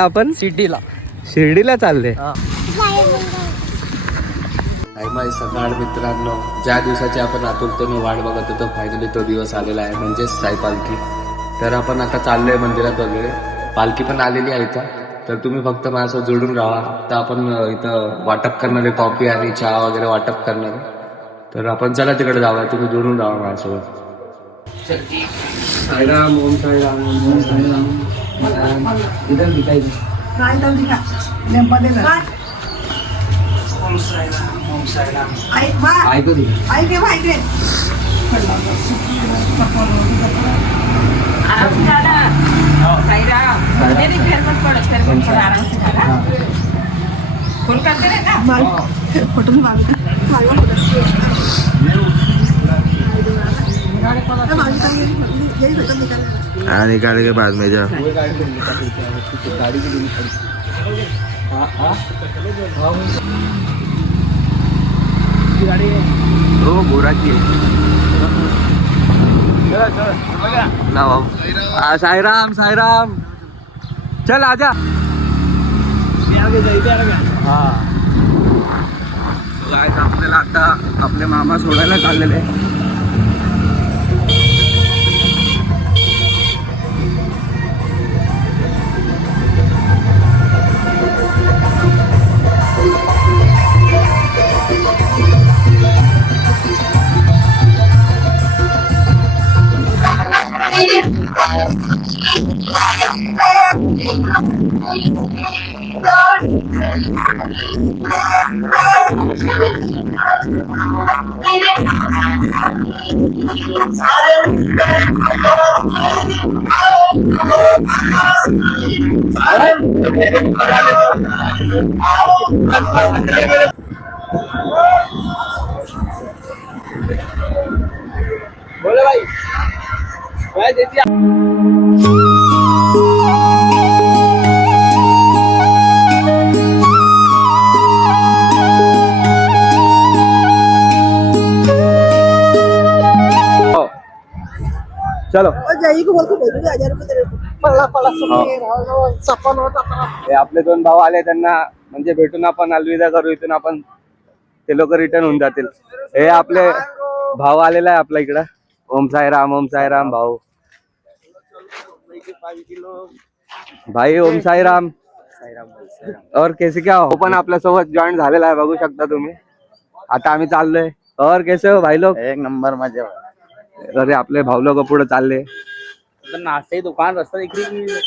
आपण शिर्डीला चालले. सकाळ मित्रांनो, ज्या दिवसाची आपण आतुरतेने वाट बघत होतो फायनली तो दिवस आलेला आहे, म्हणजेच साई पालखी. तर आपण आता चाललोय मंदिरात वगैरे. पालखी पण आलेली आहे इथं, तर तुम्ही फक्त माझ्यासोबत जोडून राहा. तर आपण इथं वाटप करणार आहे, कॉफी आणि चहा वगैरे वाटप करणार आहे. तर आपण चला तिकडे जाऊया, तुम्ही जोडून राहा माझ्यासोबत. साईराम, ओम साईराम, ओम साईराम. इधर दिखाई दे. ओम साईराम, ओम साईराम. ऐकू दे. निकाल के बाद में जा. हो बोराची साईराम साईराम. चल आजा. हा आपल्याला आता आपले मामा सोडायला चाललेले. बोले भाई काय देती. चलो आपले दोन भाऊ आले, त्यांना म्हणजे भेटून आपण अलविदा करू. इथून आपण ते लोक रिटर्न होऊन जातील. हे आपले भाऊ आलेला आहे आपल्या इकडं. ओम साईराम, ओम साईराम भाऊ. भाई ओम साईराम. और कैसे क्या हो, पण आपल्या सोबत जॉईन झालेला आहे, बघू शकता तुम्ही. आता आम्ही चाललोय. और कैसे हो भाई लोग. एक नंबर मजा. अरे आपले भाऊ लोक पुढे चालले. नाश्ते दुकान रास्ता दिख रही है.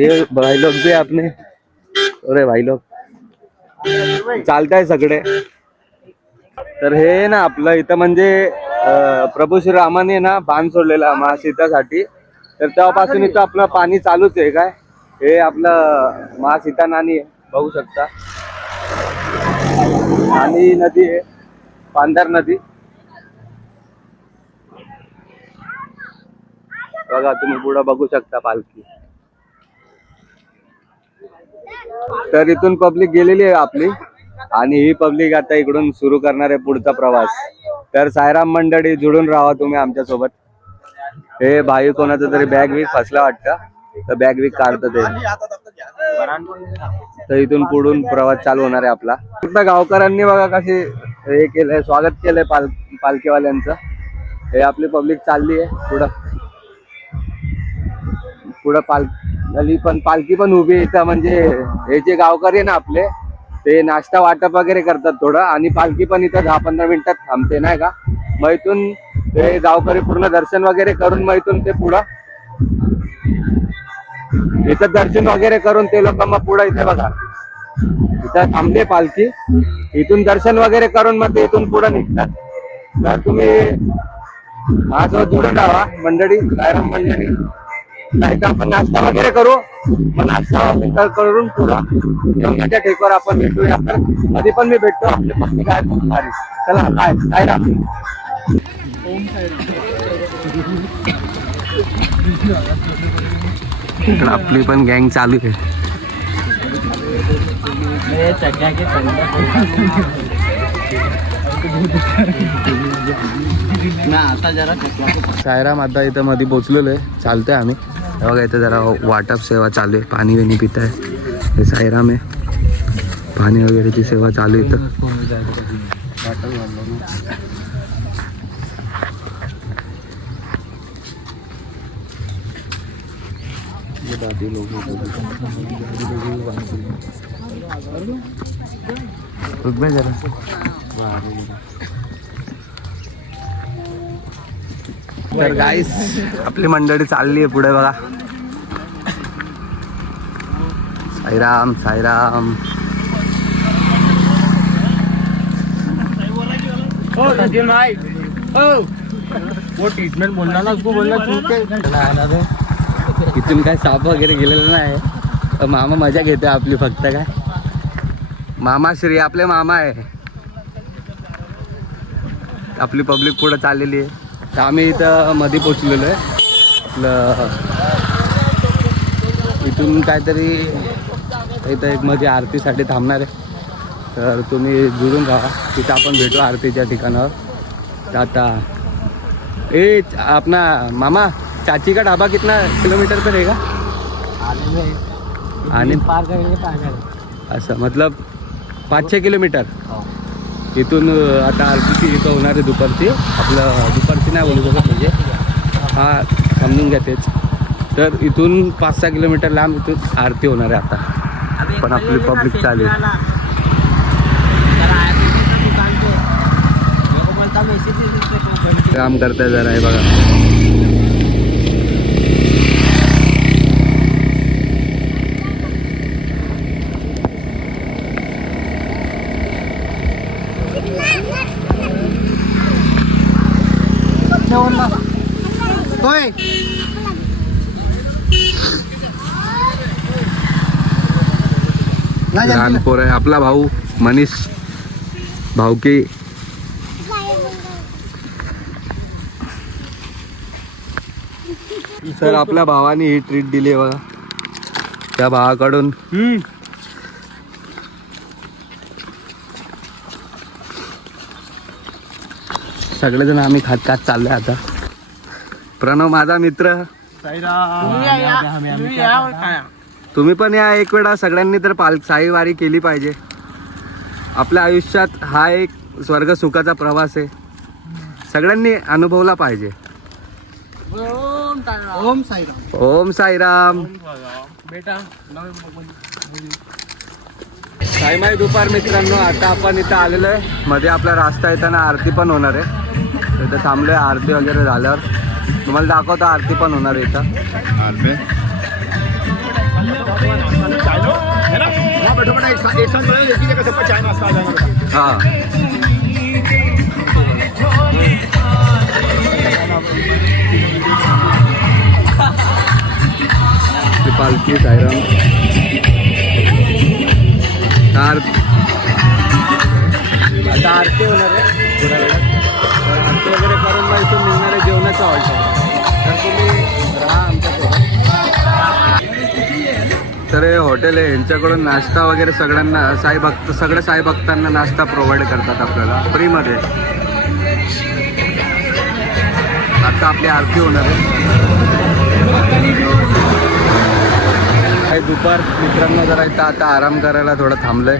ये भाई लोग भी आपने. अरे भाई लोग चालताय सगळे. तर हे ना आपलं इथं म्हणजे प्रभू श्रीरामाने ना बाण सोडलेला महासीतासाठी. तर तेव्हापासून इथं आपलं पाणी चालूच आहे. काय हे आपलं महासीता नाणी आहे, बघू शकता. आणि नदी आहे पांढर नदी. बघा तुम्ही पुढं बघू शकता पालखी. तर इथून पब्लिक गेलेली आहे आपली, आणि ही पब्लिक आता इकडून सुरू करणार आहे पुढचा प्रवास. तर साईराम मंडळी जुळून राहा तुम्ही आमच्या सोबत. हे भाई कोणाचं तरी बॅग वीक फसला वाटतं, तर बॅग वीक काढतं ते. तर इथून पुढून प्रवास चालू होणार आहे आपला. फक्त गावकऱ्यांनी बघा कसे हे केलंय, स्वागत केलंय पालखीवाल्यांचं. हे आपली पब्लिक चालली आहे पुढं पुढं. पालखी पण उभी आहे इथं. म्हणजे हे जे गावकरी आहे ना आपले, ते नाश्ता वाटप वगैरे करतात थोडं, आणि पालखी पण इथं 10-15 मिनिटात थांबते नाही का. मग इथून ते गावकरी पूर्ण दर्शन वगैरे करून मग इथून ते पुढं इथं दर्शन वगैरे करून ते लोक मग पुढं इथे बघा इथं थांबते पालखी. इथून दर्शन वगैरे करून मग ते इथून पुढं निघतात. तर तुम्ही माझ्यासोबत जुळून राहा मंडळी, साईराम मंडळी. नाही तर आपण नाश्ता वगैरे करू, मग नाश्ता करून पुढं माझ्या टेकवर आपण भेटूया. कधी पण मी भेटतो. आपले पत्नी काय भारी. चला काय साईराम. इकडं आपली पण गँग चालू आहे. साईराम आता इथं मध्ये पोचलेलो आहे. चालतोय आम्ही. बघा इथं जरा वाटप सेवा चालू आहे, पाणी बिणी पित आहे. हे साईराम आहे, पाणी वगैरेची सेवा चालू आहे इथं. तर गाईस आपली मंडळी चालली आहे पुढे बघा. साईराम साईराम. ट्रीटमेंट बोलना ना उसको बोलना इथून काय साप वगैरे गेलेलं नाही. मामा मजा घेते आपली फक्त. काय मामा श्री आपले मामा आहे. आपली पब्लिक पुढे चाललेली आहे. तर आम्ही इथं मध्ये पोचलेलो आहे. आपलं इथून काहीतरी इथं एक मध्ये आरतीसाठी थांबणार आहे. तर तुम्ही जुळून राहा, तिथं आपण भेटू आरतीच्या ठिकाणावर. तर आता अपना मामा चाची का ढाबा कितना किलोमीटर पे रहेगा? आणि पार करेंगे असं मतलब 5-6 किलोमीटर इथून. आता आरतीची इथं होणार आहे दुपारची. आपलं दुपारची नाही बोलू शकत म्हणजे हा समजून घ्या तेच. तर इथून 5-6 किलोमीटर लांब इथून आरती होणार आहे आता. पण आपली पब्लिक चालू आहे. काम करताय जरा आहे बघा. लहान पोर आहे आपला भाऊ मनीष भाऊकी. सर आपल्या भावाने ही ट्रीट दिली आहे बघा. त्या भावाकडून सगळेजण आम्ही खात खात चाललोय आता. प्रणव माझा मित्र, तुम्ही पण या एक वेळा. सगळ्यांनी तर साई वारी केली पाहिजे. आपल्या आयुष्यात हा एक स्वर्ग सुखाचा प्रवास आहे, सगळ्यांनी अनुभवला पाहिजे. ओम साईराम. ओम साईराम. बेटा साईमाई दुपार मित्रांनो. आता आपण इथं आलेलो आहे. मध्ये आपला रास्ता येताना आरती पण होणार आहे. इथं थांबलोय. आरती वगैरे झाल्यावर तुम्हाला दाखवतो. आरती पण होणार आहे इथं. हाँ पालखी साईराम. आता आरती होणार आहे थोड्या वेळात. आरती वगैरे करून मग इथून निघणार आहे जेवणाचा हॉटेल. तर तुम्ही राहा आमच्यासोबत. तर हे हॉटेल आहे, यांच्याकडून नाश्ता वगैरे सगळ्यांना सगळ्या साई भक्तांना नाश्ता प्रोव्हाइड करतात आपल्याला फ्रीमध्ये. आता आपली आरती होणार आहे. दुपार मित्रांनो जरा इथं आता आराम करायला थोडं थांबलंय.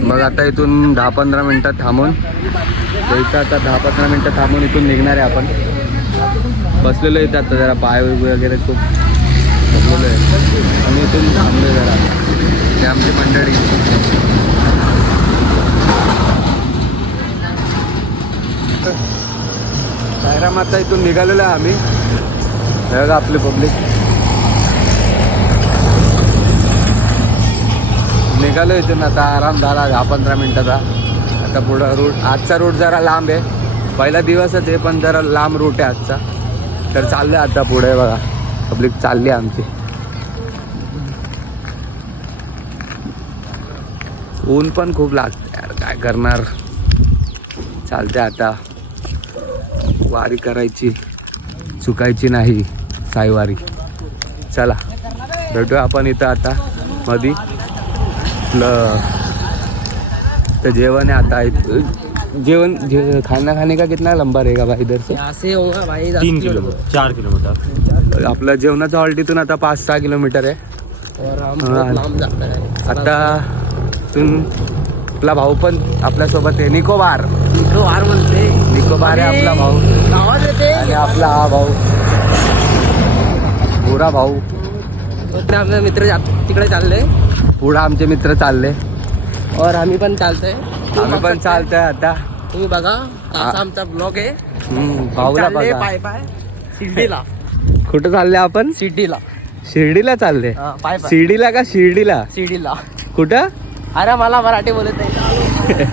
मग आता इथून 10-15 मिनटं थांबून इथं आता 10-15 मिनटं थांबून इथून निघणार आहे आपण. बसलेलो इथं आता जरा पाय वगैरे खूप बसलेलो आहे आणि इथून थांबलो जरा. ते आमची मंडळी साईराम. आता इथून निघालेलो आहे आम्ही. बघा आपली पब्लिक निघालो इथून. आता आराम झाला 10-15 मिनटाचा. आता पुढं रूट, आजचा रूट जरा लांब आहे. पहिला दिवसच आहे पण जरा लांब रूट आहे आजचा. तर चाललं आता पुढे बघा. पब्लिक चालली आमची. ऊन पण खूप लागतं यार, काय करणार. चालते आता. वारी करायची, चुकायची नाही साईवारी. चला भेटूया आपण इथं आता मधी. आपलं तर जेवण आहे आता. जीवन खाने का कितना लंबा रहेगा भाई इधर से? यहाँ से होगा भाई 3 किलोमीटर 4 किलोमीटर. आपलं जेवणाचं हॉल तिथून आता 5-6 किलोमीटर आहे. और हम हाँ। बहुत लांब जाता है. आता तिथून आपला भाऊ पण आपल्यासोबत आहे, निकोबार. निकोबार म्हणते. निकोबार आहे आपला भाऊ गावात येते. आणि आपला हा भाऊ गोरा भाऊ. तर आपले मित्र तिकडे चालले पुढे आमचे मित्र चालले, और आम्ही पण चालतोय. आम्ही पण चालतोय आता. तुम्ही बघा असा आमचा ब्लॉग आहे. भाऊला चालले बघा. पाय पाय शिर्डीला. कुठं चालले आपण? शिर्डीला. शिर्डीला चालले. पाय पाय शिर्डीला का शिर्डीला? शिर्डीला. कुठं? अरे मला मराठी बोलत नाही.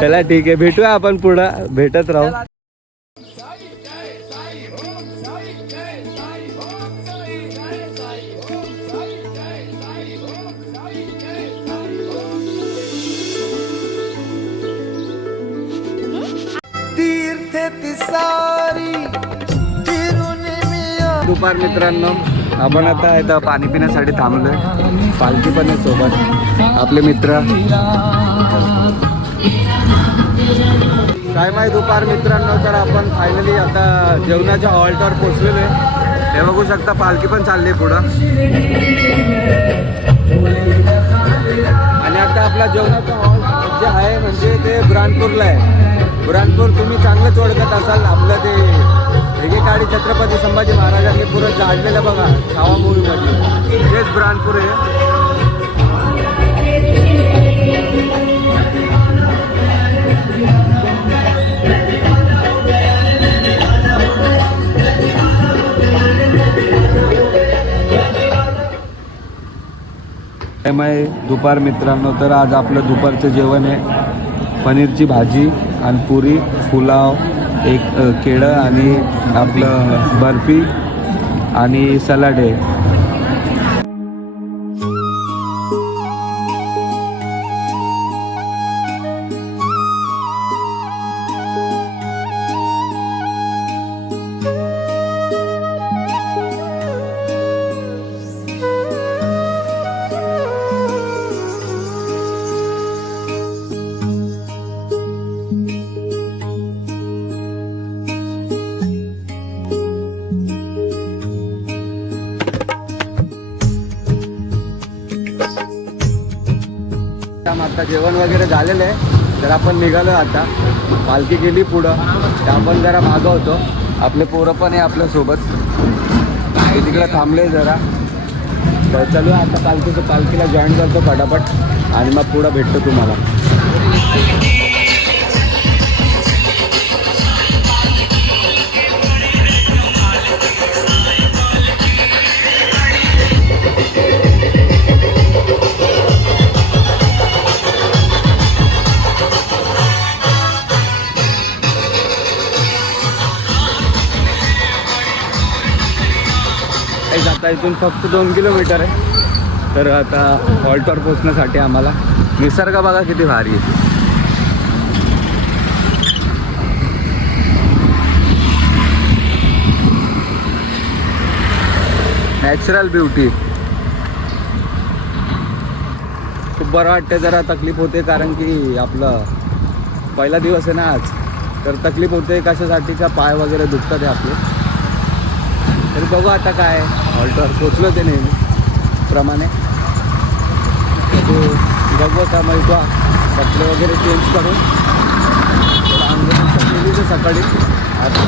चला ठीक आहे, भेटूया आपण पुढं, भेटत राहू. दुपार मित्रांनो, आपण आता इथं पाणी पिण्यासाठी थांबलोय. पालखी पण आहे सोबत, आपले मित्र. काय माहिती दुपार मित्रांनो, तर आपण फायनली आता जेवणाच्या हॉल्टवर पोहोचलेलो आहे. हे बघू शकता, पालखी पण चालली आहे पुढं. आणि आता आपला जेवणाचा हॉल जे आहे म्हणजे ते बुऱ्हाणपूरला आहे. बुऱ्हाणपूर तुम्ही चांगलंच ओळखत असाल, आपलं ते एकेकाळी छत्रपती संभाजी महाराजांनी पुरं जाळलेलं बघा छावा मूवीमध्ये, तेच बुऱ्हाणपूर आहे. त्यामुळे दुपार मित्रांनो, तर आज आपलं दुपारचं जेवण आहे पनीरची भाजी आणि पुरी, पुलाव, एक केळं आणि आपलं बर्फी आणि सलाड आहे. आता जेवण वगैरे झालेलं आहे, तर आपण निघालो. आता पालखी गेली पुढं, तर आपण जरा मागं होतो. आपले पोरं पण आहे आपल्यासोबत, ते तिकडे थांबले जरा. तर चलू आता पालखीला जॉईन करतो फटाफट आणि मग पुढं भेटतो तुम्हाला. आता इथून फक्त 2 किलोमीटर आहे. तर आता हॉल्टवर पोचण्यासाठी आम्हाला निसर्ग बघा किती भारी आहे. Natural beauty. खूप बरं वाटतं. जरा तकलीफ होते कारण की आपलं पहिला दिवस आहे ना आज, तर तकलीफ होते कशासाठी का पाय वगैरे दुखतात आहे आपले. तरी बघू आता काय, हॉल्टवर पोचलो ते नेहमी प्रमाणे. बघू आता मग कपडे वगैरे चेंज करून केली तर सकाळी. आता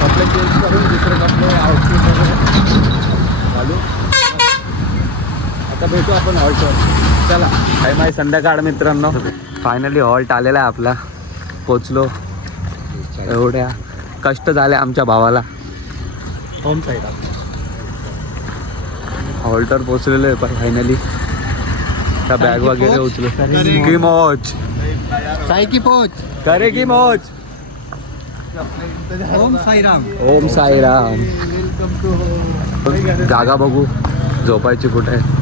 कपडे चेंज करून दुसरे कपडे आउटफिट वगैरे घालू. आता भेटू आपण हॉल्टवर. चला, टाईम आहे संध्याकाळ मित्रांनो. फायनली हॉल्ट आलेला आहे आपला, पोचलो. एवढ्या कष्ट झाले आमच्या भावाला. ओम साईराम. हॉल्टवर पोचलेलो आहे फायनली. त्या बॅग वगैरे उचलो की मौज साई की पोच. करे की मौज. ओम साईराम. ओम साईराम. जागा बघू झोपायची कुठे आहे.